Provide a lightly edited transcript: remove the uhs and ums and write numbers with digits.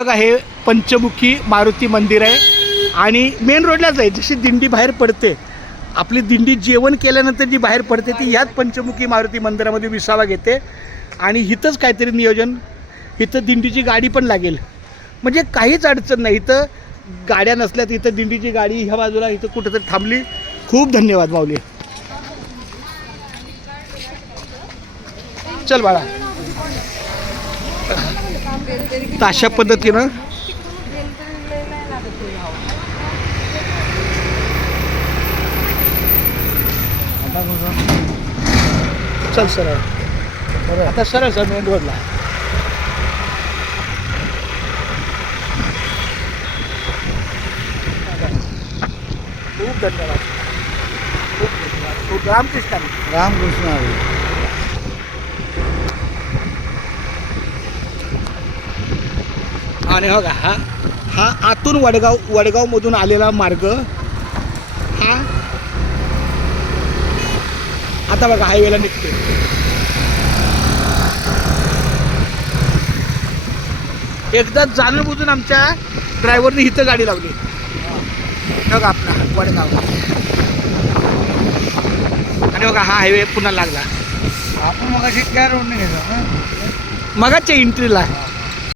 बघा हे पंचमुखी मारुती मंदिर आहे आणि मेन रोडलाच आहे. जशी दिंडी बाहेर पडते, आपली दिंडी जेवण केल्यानंतर जी बाहेर पडते ती ह्याच पंचमुखी मारुती मंदिरामध्ये विसावा घेते. आणि इथंच काहीतरी नियोजन, इथं दिंडीची गाडी पण लागेल, म्हणजे काहीच अडचण नाही. इथं गाड्या नसल्यात, इथं दिंडीची गाडी ह्या बाजूला इथं कुठंतरी थांबली. खूप धन्यवाद माऊली. चल बाळा. तर अशा पद्धतीनं चल सरळ, आता सरळ सर मेन रोडला. खूप धन्यवाद, खूप धन्यवाद. खूप रामकृष्ण रामकृष्ण. आणि बघा हा आतून वडगावमधून आलेला मार्ग. हा आता बघा हायवेला निघते. एकदा जाणून बुजून आमच्या ड्रायव्हरने इथं गाडी लावली. बघा आपला वडगाव, आणि बघा हा हायवे पुन्हा लागला. आपण मग अशी काय रोडने घेतो ना मगाच्या एंट्रीला.